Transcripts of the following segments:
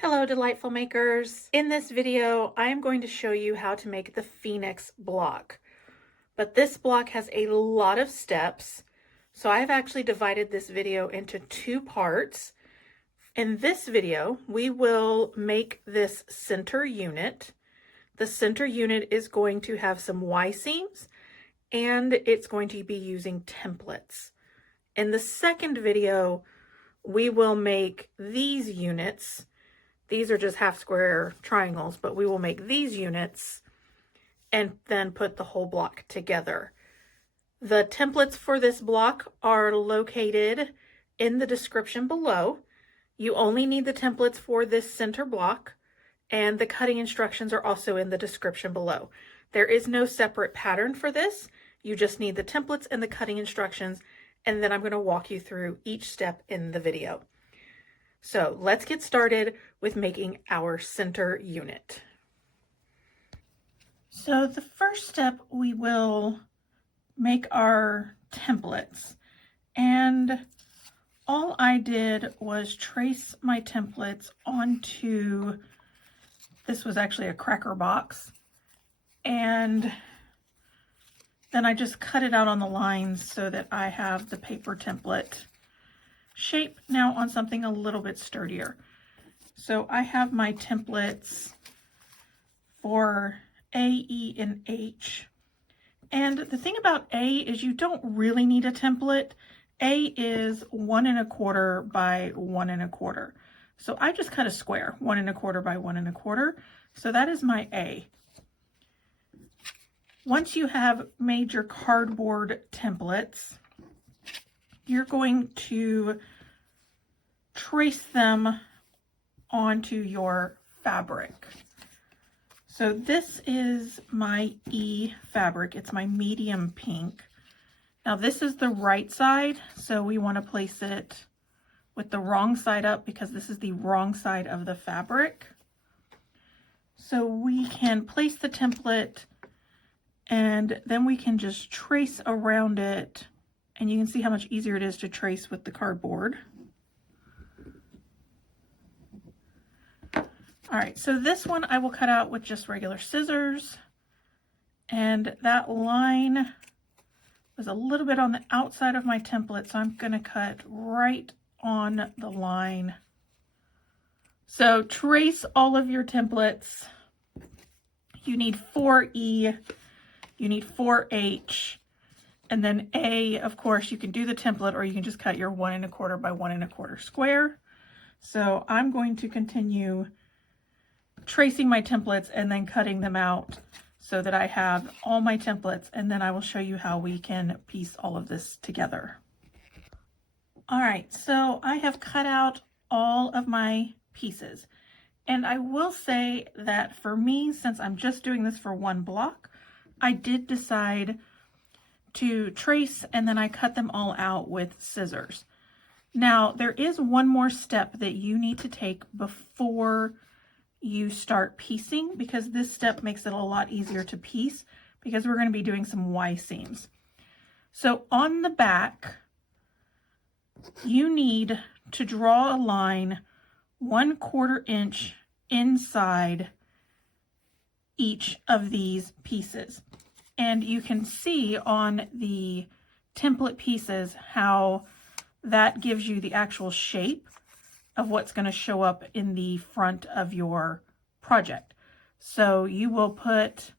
Hello, delightful makers. In this video, I am going to show you how to make the Phoenix block. But this block has a lot of steps, so I've actually divided this video into two parts. In this video, we will make this center unit. The center unit is going to have some Y-seams, and it's going to be using templates. In the second video, we will make these units. These are just half square triangles, but we will make these units and then put the whole block together. The templates for this block are located in the description below. You only need the templates for this center block, and the cutting instructions are also in the description below. There is no separate pattern for this. You just need the templates and the cutting instructions, and then I'm going to walk you through each step in the video. So let's get started with making our center unit. So the first step, we will make our templates. And all I did was trace my templates onto, this was actually a cracker box. And then I just cut it out on the lines so that I have the paper template shape now on something a little bit sturdier. So I have my templates for A, E, and H. And the thing about A is you don't really need a template. A is 1 1/4 by 1 1/4. So I just cut a square, 1 1/4 by 1 1/4. So that is my A. Once you have made your cardboard templates, you're going to trace them onto your fabric. So this is my E fabric. It's my medium pink. Now this is the right side, so we want to place it with the wrong side up because this is the wrong side of the fabric. So we can place the template and then we can just trace around it. And you can see how much easier it is to trace with the cardboard. All right, so this one I will cut out with just regular scissors. And that line was a little bit on the outside of my template, so I'm gonna cut right on the line. So trace all of your templates. You need 4E, you need 4H, and then A, of course, you can do the template or you can just cut your 1 1/4 by 1 1/4 square. So I'm going to continue tracing my templates and then cutting them out so that I have all my templates, and then I will show you how we can piece all of this together. All right, so I have cut out all of my pieces. And I will say that for me, since I'm just doing this for one block, I did decide to trace and then I cut them all out with scissors. Now, there is one more step that you need to take before you start piecing, because this step makes it a lot easier to piece because we're going to be doing some Y seams. So on the back, you need to draw a line 1/4 inch inside each of these pieces. And you can see on the template pieces how that gives you the actual shape of what's going to show up in the front of your project. So you will put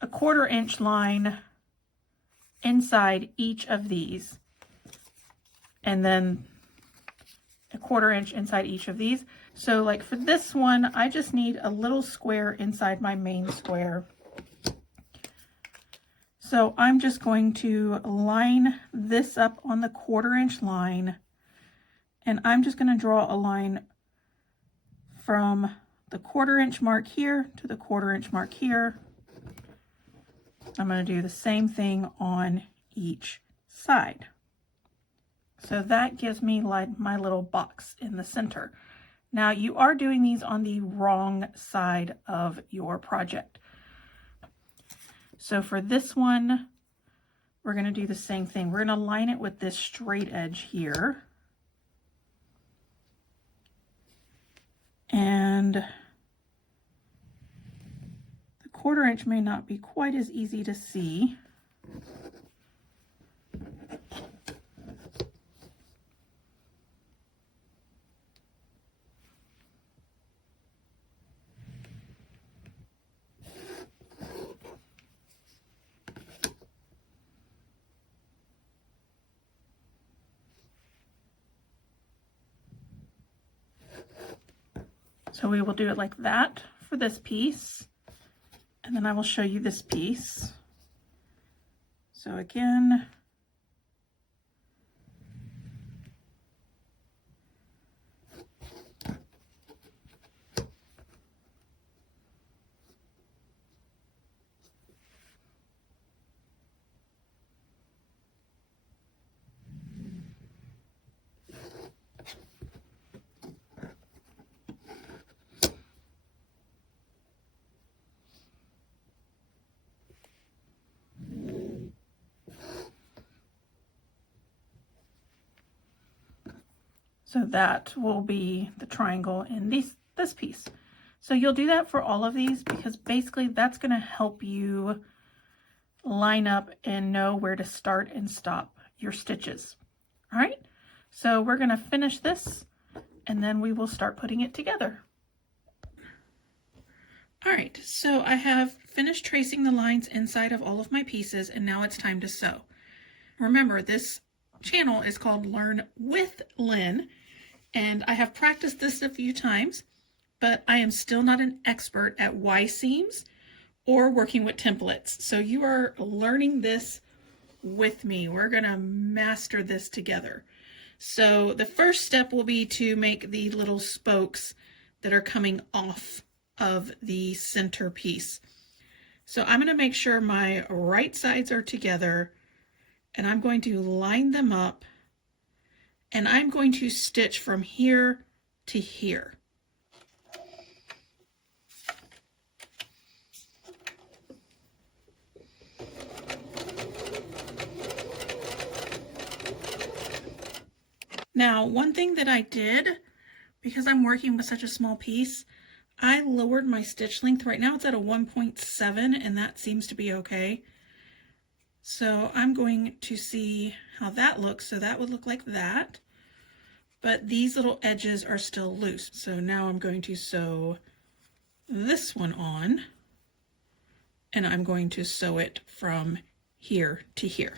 a 1/4 inch line inside each of these, and then a 1/4 inch inside each of these. So like for this one, I just need a little square inside my main square. So I'm just going to line this up on the 1/4 inch line, and I'm just going to draw a line from the 1/4 inch mark here to the 1/4 inch mark here. I'm going to do the same thing on each side. So that gives me like my little box in the center. Now you are doing these on the wrong side of your project. So for this one, we're going to do the same thing. We're going to line it with this straight edge here. and the 1/4 inch may not be quite as easy to see. So we will do it like that for this piece, and then I will show you this piece. So again, so that will be the triangle in this piece. So you'll do that for all of these because basically that's going to help you line up and know where to start and stop your stitches. All right, so we're going to finish this and then we will start putting it together. All right, so I have finished tracing the lines inside of all of my pieces and now it's time to sew. Remember, this channel is called Learn with Lynn, and I have practiced this a few times, but I am still not an expert at Y seams or working with templates. So you are learning this with me. We're gonna master this together. So the first step will be to make the little spokes that are coming off of the center piece. So I'm gonna make sure my right sides are together and I'm going to line them up and I'm going to stitch from here to here. Now, one thing that I did, because I'm working with such a small piece, I lowered my stitch length. Right now it's at a 1.7 and that seems to be okay. So I'm going to see how that looks. So that would look like that, but these little edges are still loose. So now I'm going to sew this one on and I'm going to sew it from here to here.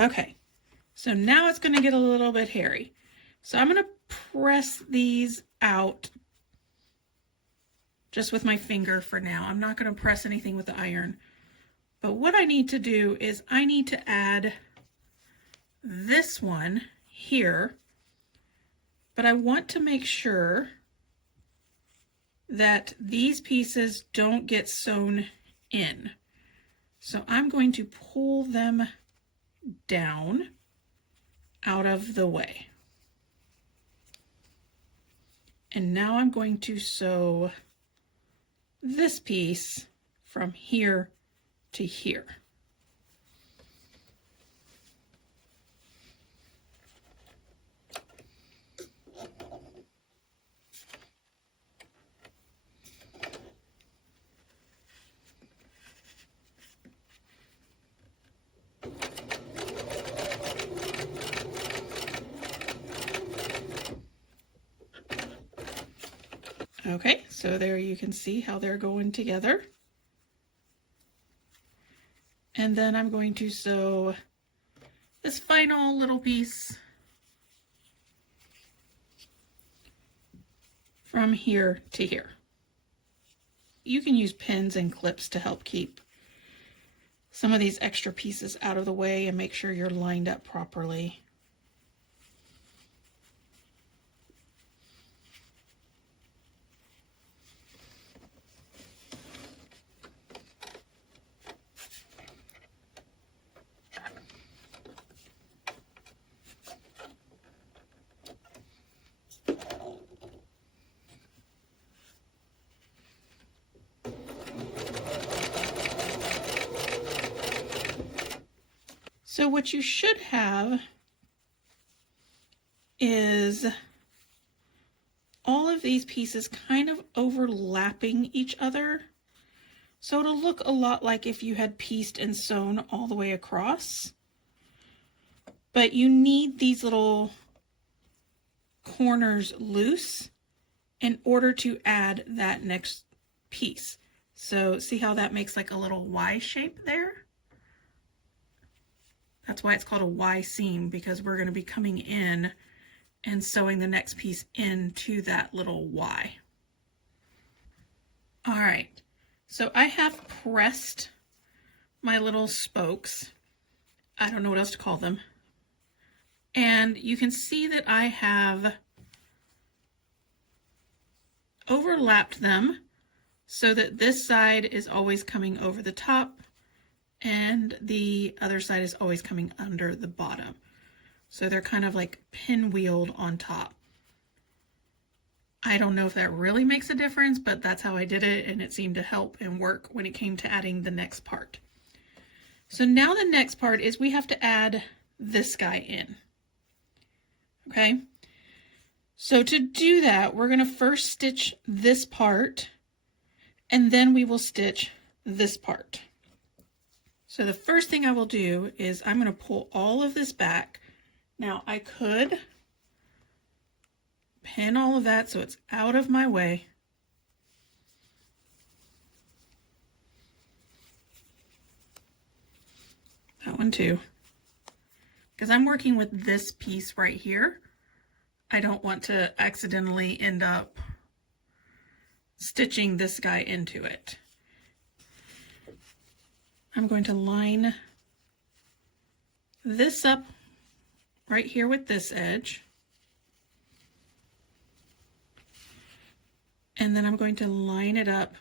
Okay, so now it's going to get a little bit hairy. So I'm going to press these out just with my finger for now. I'm not going to press anything with the iron. But what I need to do is I need to add this one here, but I want to make sure that these pieces don't get sewn in. So I'm going to pull them down out of the way. And now I'm going to sew this piece from here to here. Okay, so there you can see how they're going together. And then I'm going to sew this final little piece from here to here. You can use pins and clips to help keep some of these extra pieces out of the way and make sure you're lined up properly. So what you should have is all of these pieces kind of overlapping each other. So it'll look a lot like if you had pieced and sewn all the way across. But you need these little corners loose in order to add that next piece. So see how that makes like a little Y shape there? That's why it's called a Y seam, because we're going to be coming in and sewing the next piece into that little Y. All right, so I have pressed my little spokes. I don't know what else to call them. And you can see that I have overlapped them so that this side is always coming over the top and the other side is always coming under the bottom. So they're kind of like pinwheeled on top. I don't know if that really makes a difference, but that's how I did it, and it seemed to help and work when it came to adding the next part. So now the next part is we have to add this guy in. Okay, so to do that, we're going to first stitch this part, and then we will stitch this part. So the first thing I will do is I'm going to pull all of this back. Now I could pin all of that so it's out of my way. That one too. Because I'm working with this piece right here. I don't want to accidentally end up stitching this guy into it. I'm going to line this up right here with this edge. And then I'm going to line it up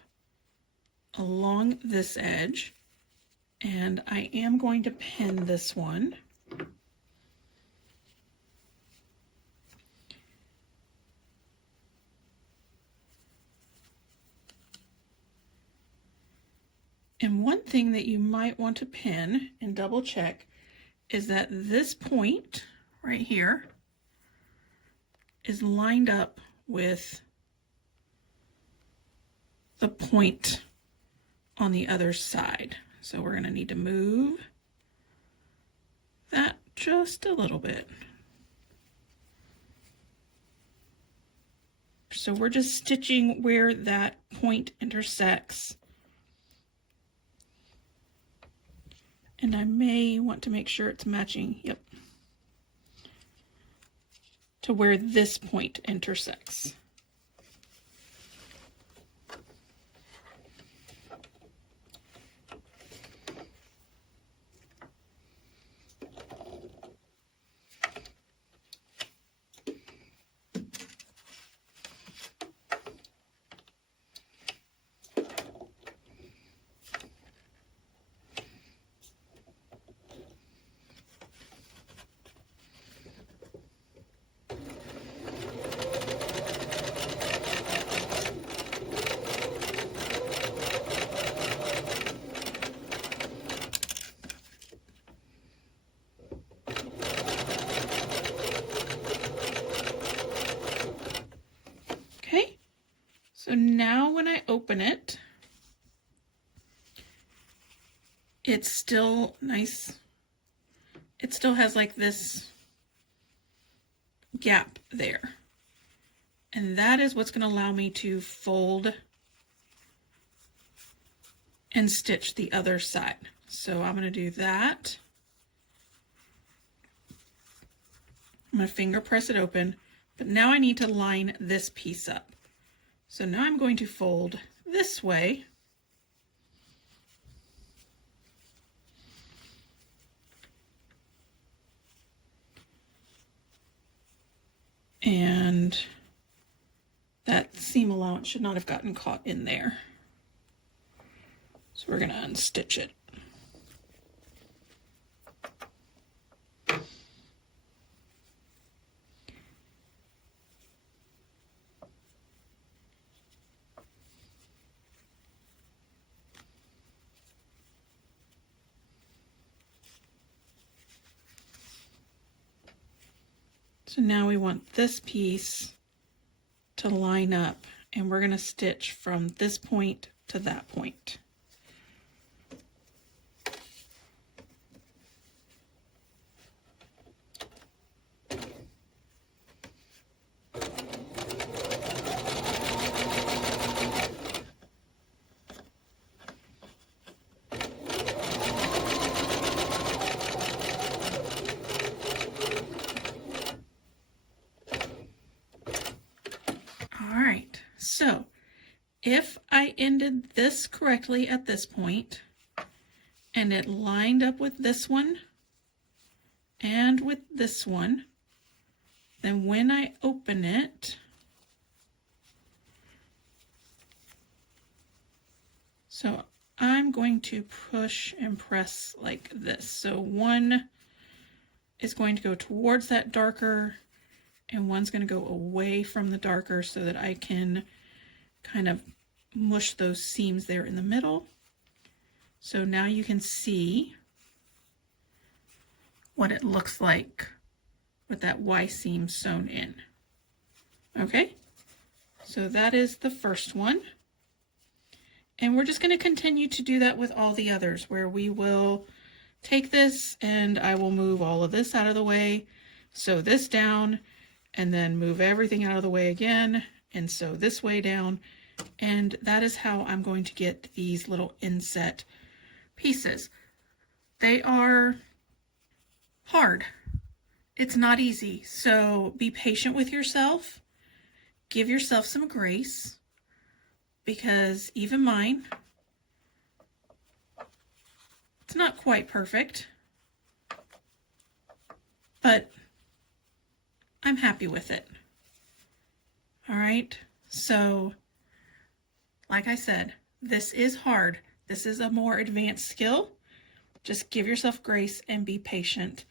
along this edge. And I am going to pin this one. And one thing that you might want to pin and double check is that this point right here is lined up with the point on the other side. So we're going to need to move that just a little bit. So we're just stitching where that point intersects. And I may want to make sure it's matching, yep, to where this point intersects. So now when I open it, it's still nice. It still has like this gap there. And that is what's going to allow me to fold and stitch the other side. So I'm going to do that. I'm going to finger press it open, but now I need to line this piece up. So now I'm going to fold this way. And that seam allowance should not have gotten caught in there. So we're going to unstitch it. So now we want this piece to line up, and we're going to stitch from this point to that point. So if I ended this correctly at this point and it lined up with this one and with this one, then when I open it, so I'm going to push and press like this. So one is going to go towards that darker and one's going to go away from the darker so that I can kind of mush those seams there in the middle. So now you can see what it looks like with that Y seam sewn in. Okay, so that is the first one. And we're just going to continue to do that with all the others, where we will take this and I will move all of this out of the way, sew this down, and then move everything out of the way again and sew this way down. And that is how I'm going to get these little inset pieces. They are hard. It's not easy. So be patient with yourself. Give yourself some grace, because even mine, it's not quite perfect, but I'm happy with it. All right. So like I said, this is hard. This is a more advanced skill. Just give yourself grace and be patient.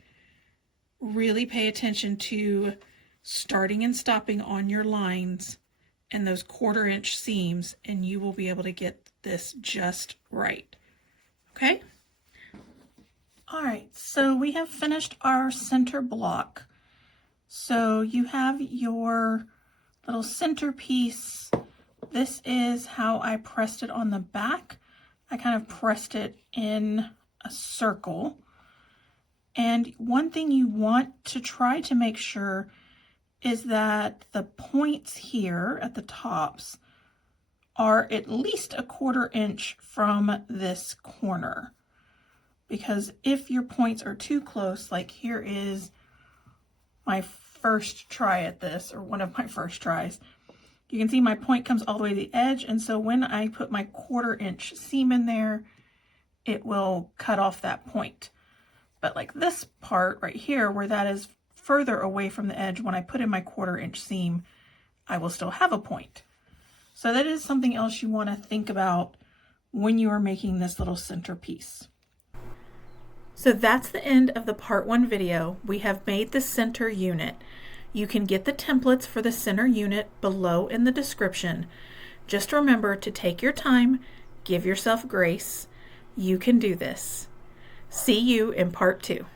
Really pay attention to starting and stopping on your lines and those 1/4 inch seams, and you will be able to get this just right. Okay? All right, so we have finished our center block. So you have your little centerpiece. This is how I pressed it on the back. I kind of pressed it in a circle. And one thing you want to try to make sure is that the points here at the tops are at least a 1/4 inch from this corner. Because if your points are too close, like here is my first try at this, or one of my first tries, you can see my point comes all the way to the edge, and so when I put my 1/4 inch seam in there, it will cut off that point. But like this part right here, where that is further away from the edge, when I put in my 1/4 inch seam, I will still have a point. So that is something else you want to think about when you are making this little centerpiece. So that's the end of the part 1 video. We have made the center unit. You can get the templates for the center unit below in the description. Just remember to take your time, give yourself grace. You can do this. See you in part 2.